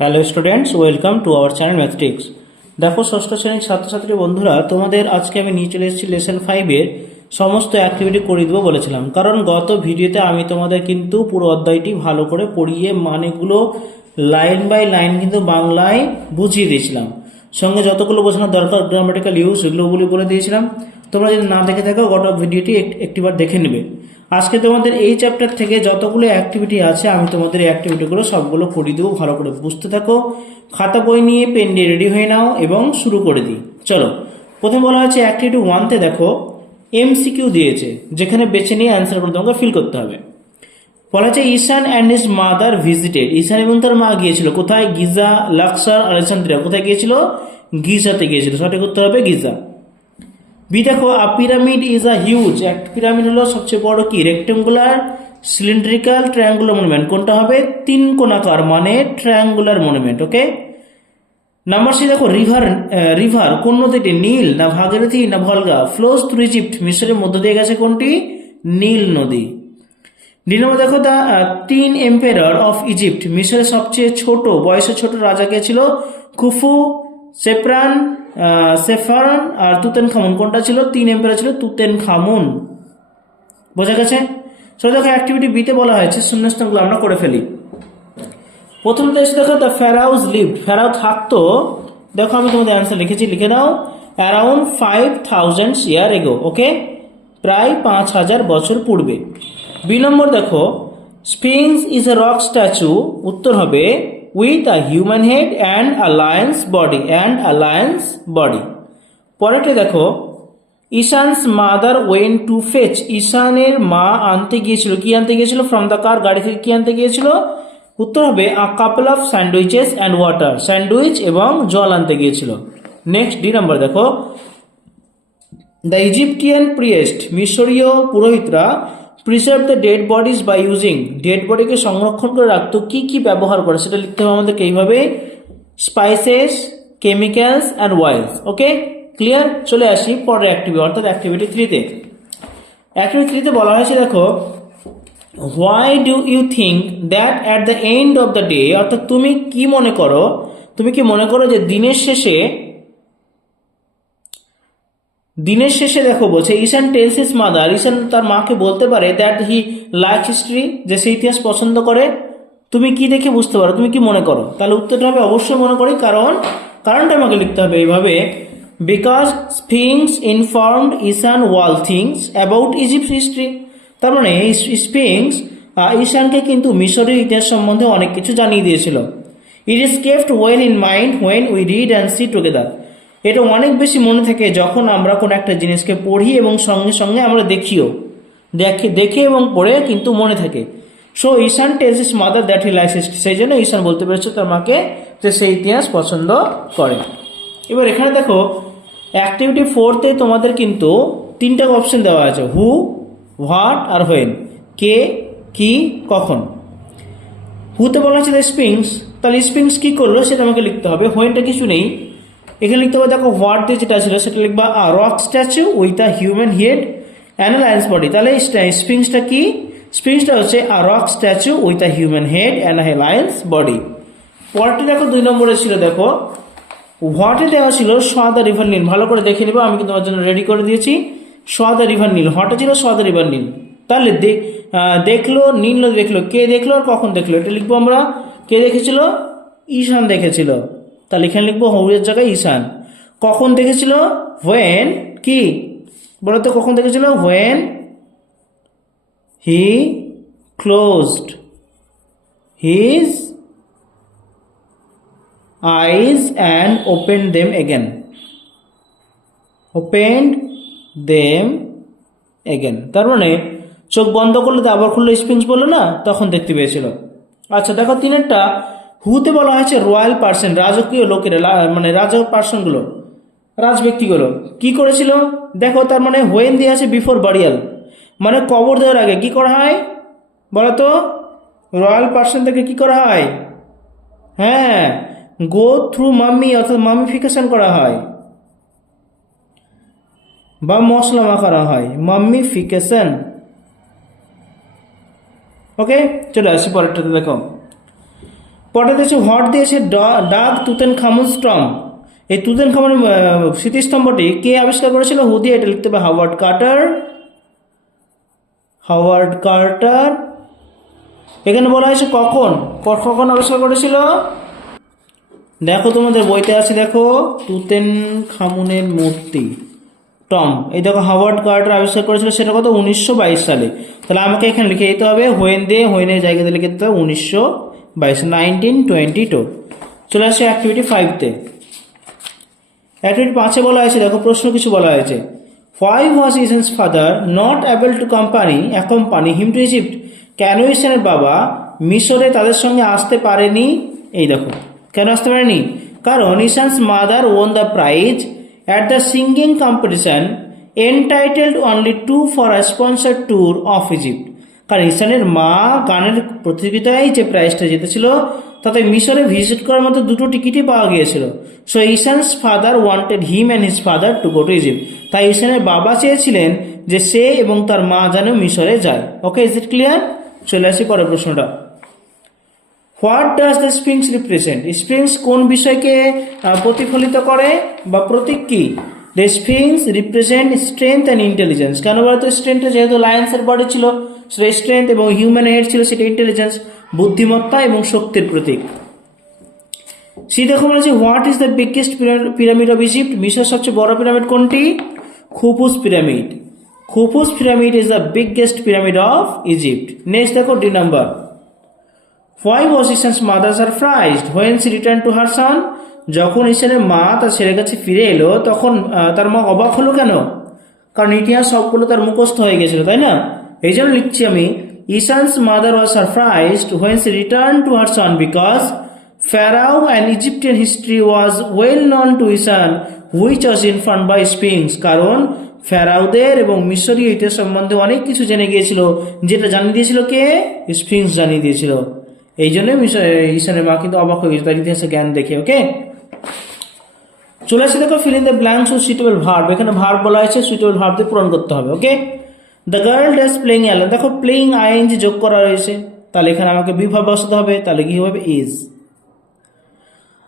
Hello students, welcome to our channel Mathtics. দেখো, ষষ্ঠ শ্রেণীর ছাত্রছাত্রী বন্ধুরা, তোমাদের আজকে আমি নিয়ে চলে এসেছি লেসন 5-এর সমস্ত অ্যাক্টিভিটি করে দেবো বলেছিলাম। কারণ গত ভিডিওতে আমি তোমাদের কিন্তু পুরো অধ্যায়টি ভালো করে পড়িয়ে মানেগুলো লাইন বাই লাইন কিন্তু বাংলায় বুঝিয়ে দিয়েছিলাম। সঙ্গে যতগুলো বোঝানোর দরকার গ্রামাটিক্যাল ইউজ সেগুলোগুলি বলে দিয়েছিলাম। তোমরা যদি না দেখে থাকো গোটা ভিডিওটি একটিবার দেখে নেবে। আজকে তোমাদের এই চ্যাপ্টার থেকে যতগুলো অ্যাক্টিভিটি আছে আমি তোমাদের এই অ্যাক্টিভিটিগুলো সবগুলো করিয়ে দেবো। ভালো করে বুঝতে থাকো, খাতা বই নিয়ে পেন দিয়ে রেডি হয়ে নাও এবং শুরু করে দিই। চলো, প্রথম বলা হয়েছে অ্যাক্টিভিটি 1-তে দেখো এমসিকিউ দিয়েছে, যেখানে বেছে নিয়ে অ্যান্সারগুলো তোমাকে ফিল করতে হবে। বলা হচ্ছে ঈশান অ্যান্ড হিজ মাদার ভিজিটেড। ঈশান এবং তার মা গিয়েছিল কোথায়? Giza, Luxor, Alexandria. কোথায় গিয়েছিল? গিজাতে গিয়েছিল। সঠিক উত্তর হবে গিজা। বি দেখো a pyramid is a huge. একটা পিরামিড হলো সবচেয়ে বড় কি? Rectangular, cylindrical, triangular monument. কোনটা হবে? তিন কোণাকার মানে ট্রায়াঙ্গুলার মনুমেন্ট। ওকে। নাম্বার সি দেখো রিভার কোন নদীটি? নীল না ভাগীরথী না ভলগা? Flows through Egypt. মিশরের মধ্য দিয়ে গেছে কোনটি? নীল নদী। ডি নম্বর দেখো দা 3 এম্পায়ার অফ ইজিপ্ট। মিশরের সবচেয়ে ছোট বয়সে ছোট রাজা কে ছিল? খুফু, সেফারান আর তুতেন খামুন। কোনটা ছিল? 3 এম্পায়ার ছিল তুতেন খামুন। বোঝা গেছে? চলো দেখো অ্যাক্টিভিটি বিতে বলা হয়েছে, শূন্যস্থানগুলো আমরা করে ফেলি। প্রথমত এসে দেখো দ্য ফ্যারাউজ লিভড। ফ্যারাও থাকতো, দেখো আমি তোমাদের অ্যান্সার লিখেছি, লিখে নাও। অ্যারাউন্ড 5000 ইয়ার এগো। ওকে, প্রায় 5000 বছর পূর্বে। বি নম্বর দেখো স্পিংস ইজ এ রক স্ট্যাচু। উত্তর হবে with a human head and a lion's body. পরেরটা দেখো Ishaan's mother went to face. ঈশানের মা আনতে গিয়েছিল, কি আনতে গিয়েছিল? ফ্রম দ্য কার, গাড়ি থেকে কি আনতে গিয়েছিল? উত্তর হবে a couple of sandwiches and water. Sandwich এবং জল আনতে গিয়েছিল। নেক্সট ডি নাম্বার দেখো দ্য ইজিপ্টিয়ান প্রিয়েস্ট। মিশরীয় পুরোহিতরা preserve the dead bodies by using. Dead বডিকে সংরক্ষণ করে রাখতো কি কি ব্যবহার করে? সেটা লিখতে হবে আমাদেরকে এইভাবে, spices, chemicals and oils. Okay, clear? চলে আসি পরের অ্যাক্টিভিটি, অর্থাৎ অ্যাক্টিভিটি 3-তে। অ্যাক্টিভিটি 3-তে বলা হয়েছে দেখো why do you think that at the end of the day. অর্থাৎ তুমি কি মনে করো যে দিনের শেষে দেখো বলছে ঈশান টেলস হিজ মাদার। ঈশান তার মাকে বলতে পারে দ্যাট হি লাইক হিস্ট্রি, যে সে ইতিহাস পছন্দ করে। তুমি কি দেখে বুঝতে পারো? তুমি কি মনে করো? তাহলে উত্তরটা হবে অবশ্যই মনে করি। কারণটা আমাকে লিখতে হবে এইভাবে, because Sphinx informed Ishaan all things about Egypt history. তার মানে স্পিংস ঈশানকে কিন্তু মিশরের ইতিহাস সম্বন্ধে অনেক কিছু জানিয়ে দিয়েছিল। It is kept well in mind when we read and see together. এটা অনেক বেশি মনে থাকে যখন আমরা কোনো একটা জিনিসকে পড়ি এবং সঙ্গে সঙ্গে আমরা দেখে এবং পড়ে কিন্তু মনে থাকে। So Ishaan tells his mother that he likes history. সেই জন্য ঈশান বলতে পেরেছে তার মাকে যে সে ইতিহাস পছন্দ করে। এবার এখানে দেখো অ্যাক্টিভিটি 4-তে তোমাদের কিন্তু 3টা অপশন দেওয়া আছে, হু, হোয়াট আর হোয়েন। কে, কি, কখন। হুতে বলা হচ্ছে স্পিংস, তাহলে স্পিংস কি করলো সেটা আমাকে লিখতে হবে। হোয়েনটা কিছু নেই, এখানে লিখতে হবে দেখো হোয়াট দিয়ে যেটা ছিল সেটা লিখবা a rock statue with a human head and a lion's body. তাহলে স্পিংসটা কি? স্পিংসটা হচ্ছে a rock statue with a human head and a lion's body. পরটি দেখো 2 নম্বরে ছিল, দেখো হোয়াটে দেওয়া ছিল সোয়া দ্য রিভার নীল। ভালো করে দেখে নেবো, আমি কিন্তু তোমার জন্য রেডি করে দিয়েছি। সোয়া দ্য রিভার নীল, হোয়াটে ছিল সোয়া দ্য রিভার নীল। তাহলে দেখলো, নীল নদী দেখলো, কে দেখলো আর কখন দেখলো? এটা লিখবো আমরা, কে দেখেছিল? ঈশান দেখেছিল। তাহলে এখানে লিখবো হৌয়ের জায়গায় ঈশান। কখন দেখেছিল? হোয়েন, কি বলতো কখন দেখেছিল? When he closed his eyes and opened them again. তার মানে চোখ বন্ধ করলে তো আবার খুললে স্পিংস বললো না, তখন দেখতে পেয়েছিল। আচ্ছা দেখো 3-এরটা হুতে বলা হয়েছে রয়্যাল পার্সন, রাজকীয় লোকেরা, মানে পার্সনগুলো, রাজ ব্যক্তিগুলো কি করেছিল? দেখো তার মানে হোয়েন দিয়ে আছে বিফোর বারিয়াল, মানে কবর দেওয়ার আগে কি করা হয় বলতো? রয়্যাল পার্সন থেকে কি করা হয়? হ্যাঁ, গো থ্রু মাম্মি, অর্থাৎ মামিফিকেশন করা হয় বা মশলা মাখানো হয়, মাম্মিফিকেশন। ওকে, চলে আসি পরেরটাতে। দেখো পটাতে হচ্ছে হোয়াট দিয়েছে ডাগ তুতেন খামুন স্ট্রম। এই তুতেন খামুনের স্মৃতিস্তম্ভটি কে আবিষ্কার করেছিল? হু দিয়ে এটা লিখতে হবে হাওয়ার্ড কার্টার। Howard Carter. এখানে বলা হয়েছে কখন কখন আবিষ্কার করেছিল? দেখো তোমাদের বইতে আছে, দেখো তুতেন খামুনের মূর্তি টম, এই দেখো হাওয়ার্ড কার্টার আবিষ্কার করেছিল, সেটা কত 1922 সালে। তাহলে আমাকে এখানে লিখে দিতে হবে হোয়েন দিয়ে, হোয়েনের জায়গাতে লিখে দিতে হবে 1922, 1922। চলে আসছে অ্যাক্টিভিটি 5-তে। অ্যাক্টিভিটি 5-এ বলা হয়েছে, দেখো প্রশ্ন কিছু বলা হয়েছে। Why was Ishaan's father not able to accompany him to Egypt? কেন ইসানের বাবা মিশরে তাদের সঙ্গে আসতে পারেনি? এই দেখো কেন আসতে পারেনি, কারণ Ishaan's mother won the prize at the singing competition entitled only to for a sponsor tour of Egypt. কারণ ইসানের মা গানের প্রতিযোগিতায় যে প্রাইজটা জিতেছিল তাতে মিশরে ভিজিট করার মতো 2টো টিকিটই পাওয়া গিয়েছিল। So Ishaan's father wanted him and his father to go to Egypt. তাই ইসানের বাবা চেয়েছিলেন যে সে এবং তার মা যেন মিশরে যায়। ওকে, ইজ ইট ক্লিয়ার? চলে আসি পরের প্রশ্নটা। What does the springs represent? Springs কোন বিষয়কে প্রতিফলিত করে বা প্রতীক কি? The springs represent strength and intelligence. কেন বলতো? স্ট্রেংথটা যেহেতু লায়ন্সের বডি ছিল, সেটা স্ট্রেংথ, এবং হিউম্যান হেড ছিল সেটা ইন্টেলিজেন্স, বুদ্ধিমত্তা এবং শক্তির প্রতীক। সি দেখো বলেছে what is the biggest pyramid of Egypt? মিশরের সবচেয়ে বড় পিরামিড কোনটি? Khufu's pyramid. Khufu's pyramid is the biggest pyramid of Egypt. Next দেখো D number. Why was Ishan's mother surprised when she returned to her son? যখন ঈশানের মা তার ছেলের কাছে ফিরে এলো তখন তার মা অবাক হলো কেন? কারণ ইতিহাস সবগুলো তার মুখস্থ হয়ে গেছিল, তাই না? এই জন্য লিখছি আমি Ishan's mother was surprised when she returned to her son because Pharaoh and Egyptian history was well known to Ishan which was informed by springs. কারণ ফেরাউদের এবং মিশরীয় ইতিহাস সম্বন্ধে অনেক কিছু জেনে গিয়েছিল, যেটা জানিয়ে দিয়েছিল কে? স্প্রিংস জানিয়ে দিয়েছিল। এই জন্য ঈশানের মা কিন্তু অবাক হয়ে গেছে তার ইতিহাসের জ্ঞান দেখে। ওকে, চলে আসে দেখো fill in the blanks with suitable verb. এখানে ভার্ব বলা হয়েছে, সুইটেবল ভার্ব দিয়ে পূরণ করতে হবে। Okay, the girl does playing alone. দেখো প্লেইং আইএনজি যোগ করা রয়েছে, তাহলে এখানে আমাকে বিভাব বসাতে হবে, তাহলে কি হবে? Is.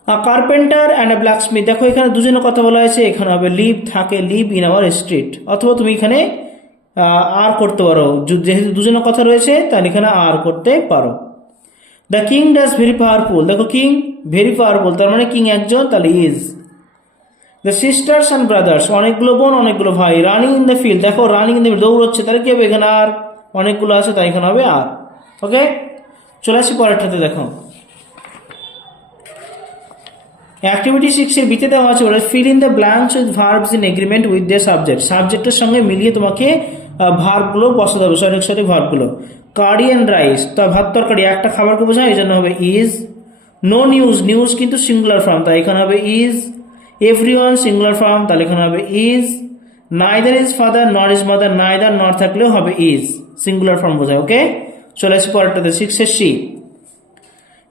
A carpenter and a black Smith. দেখো এখানে দুজনের কথা বলা হয়েছে, এখানে হবে লিভ থাকে, লিভ ইন আওয়ার স্ট্রিট, অথবা তুমি এখানে আর করতে পারো, যেহেতু দুজনের কথা রয়েছে তাহলে এখানে আর করতে পারো। The king does very powerful. দেখো কিং ভেরি পাওয়ারফুল, তার মানে কিং একজন, তাহলে is. The sisters and brothers, অনেকগুলো বোন অনেকগুলো ভাই। রানিং ইন দ্য ফিল্ড, দেখো রানিং ইন দ্য ফিল্ড, দৌড়চ্ছে, তাহলে কি হবে? এখানে আর অনেকগুলো আছে, তাই এখানে হবে আর। ওকে, চলে আসি পরেরটাতে। দেখো অ্যাক্টিভিটি 6-এর বিতে দেওয়া আছে feel in the blanks with verbs in agreement with the subject. সাবজেক্টের সঙ্গে মিলিয়ে তোমাকে ভার্বগুলো বসাতে হবে, সঠিক ভার্বগুলো। কারি অ্যান্ড রাইস, তা ভাত তরকারি একটা খাবারকে বোঝায়, এই জন্য হবে ইজ। নো নিউজ, নিউজ কিন্তু সিঙ্গুলার ফর্ম, তাই এখানে হবে ইজ। এভরিওয়ান সিঙ্গুলার ফর্ম, তাহলে এখানে হবে is. Neither is father not is mother, neither not থাকলেও হবে ইজ, সিঙ্গুলার ফর্ম বোঝায়। ওকে, চলে আসি পরেরটাতে 6-এর সি।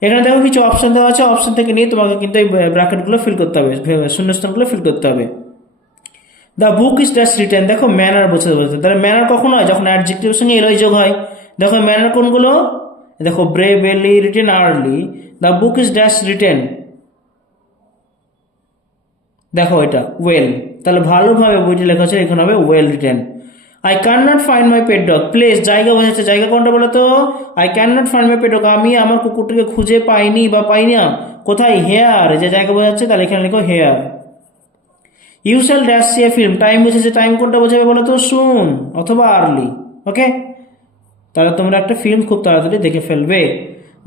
এখানে দেখো কিছু অপশন দেওয়া আছে, অপশন থেকে নিয়ে তোমাকে কিন্তু এই ব্র্যাকেটগুলো ফিল করতে হবে, শূন্যস্থানগুলো ফিল করতে হবে। The book is dash written, দেখো ম্যানার বোঝাতে বলছে, তাহলে ম্যানার কখন হয়? যখন অ্যাডজেক্টিভের সঙ্গে এলই যোগ হয়। দেখো ম্যানার কোনগুলো? দেখো bravely, written early. The book is dash written, দেখো এটা ওয়েল, তাহলে ভালোভাবে বইটি লেখা আছে, এখানে হবে well written. I can not find my pet dog, place জায়গা বোঝাচ্ছে, জায়গা কোনটা বলো তো? I can not find my pet dog, আমি আমার কুকুরটিকে খুঁজে পাইনি বা পাই না, কোথায়? হেয়ার, যে জায়গা বোঝাচ্ছে, তাহলে এখানে লিখো here. You shall dash see a film, time বুঝেছে, টাইম কোনটা বোঝাবে বলো তো? সুন অথবা আর্লি। ওকে, তাহলে তোমরা একটা ফিল্ম খুব তাড়াতাড়ি দেখে ফেলবে।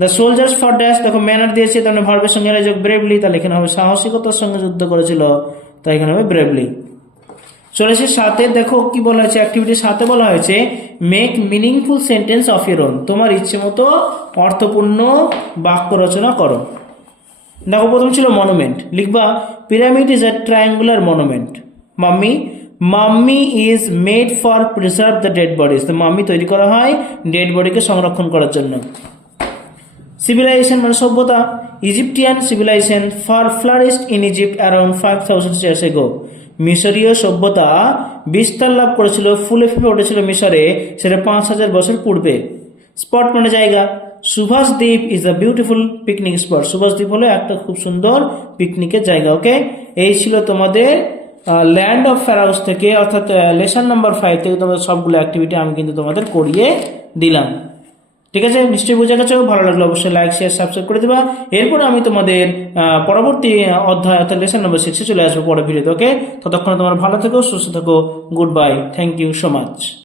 দ্য সোলজার্স ফর ড্যাশ, দেখো ম্যানার দিয়েছে, তাহলে ভার্বের সঙ্গে যোগ ব্রেভলি, তাহলে এখানে হবে সাহসিকতার সঙ্গে যুদ্ধ করেছিল, তাই এখানে হবে ব্রেভলি। চলেছে 7-এ, দেখো কি বলা হয়েছে, অ্যাক্টিভিটি 7-এ বলা হয়েছে make meaningful sentence of your own, তোমার ইচ্ছে মতো অর্থপূর্ণ বাক্য রচনা করো। দেখো প্রথম ছিল মনুমেন্ট, লিখবা pyramid is a triangular monument. Mummy is made for preserve the dead bodies, তো মাম্মি তৈরি করা হয় ডেড বডিকে সংরক্ষণ করার জন্য। সিভিলাইজেশন মানে সভ্যতা, Egyptian civilisation far flourished in Egypt around 5000 years ago, মিশরীয় সভ্যতা বিস্তার লাভ করেছিল, ফুলে ফেপে উঠেছিল মিশরে, সেটা 5000 বছর পূর্বে। স্পট মানে জায়গা, Subhashdwip is a beautiful picnic spot. Subhashdwip হলো একটা খুব সুন্দর পিকনিকের জায়গা। ওকে, এই ছিল তোমাদের ল্যান্ড অফ ফ্যারাউস থেকে, অর্থাৎ লেসন নাম্বার 5 থেকে তোমাদের সবগুলো অ্যাক্টিভিটি আমি কিন্তু তোমাদের করিয়ে দিলাম। ঠিক আছে, নিশ্চয়ই বোঝা গেছে। ভালো লাগলো অবশ্যই লাইক শেয়ার সাবস্ক্রাইব করে দেবা। এরপর আমি তোমাদের পরবর্তী অধ্যায় অর্থাৎ লেসন নাম্বার 6 চলে আসবো পরের ভিডিওতে। ওকে, ততক্ষণ তোমরা ভালো থেকো, সুস্থ থেকো। Good bye, thank you so much.